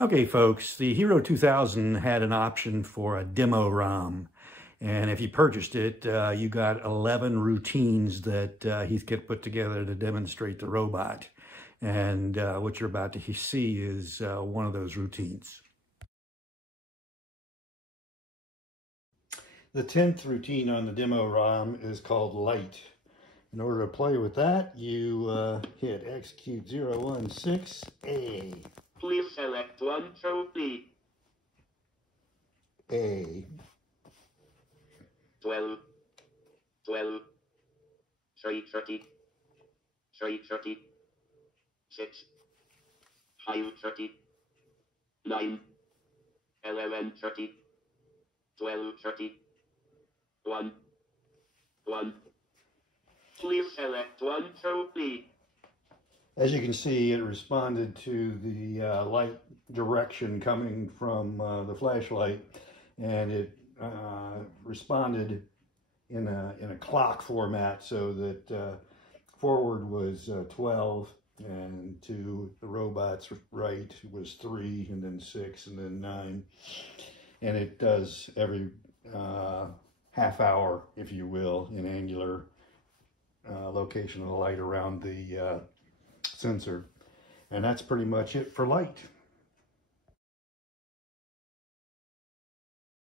Okay, folks, the Hero 2000 had an option for a demo ROM. And if you purchased it, you got 11 routines that HEATHKIT put together to demonstrate the robot. And what you're about to see is one of those routines. The 10th routine on the demo ROM is called Light. In order to play with that, you hit execute 016A. Please select one trophy. A. 12, 330, 330, 6, 530, 9, 1130, 1230, 1, 1. Please select one trophy. As you can see, it responded to the light direction coming from the flashlight, and it responded in a clock format, so that forward was 12, and to the robot's right was 3, and then 6, and then 9. And it does every half hour, if you will, in angular location of the light around the sensor. And that's pretty much it for light.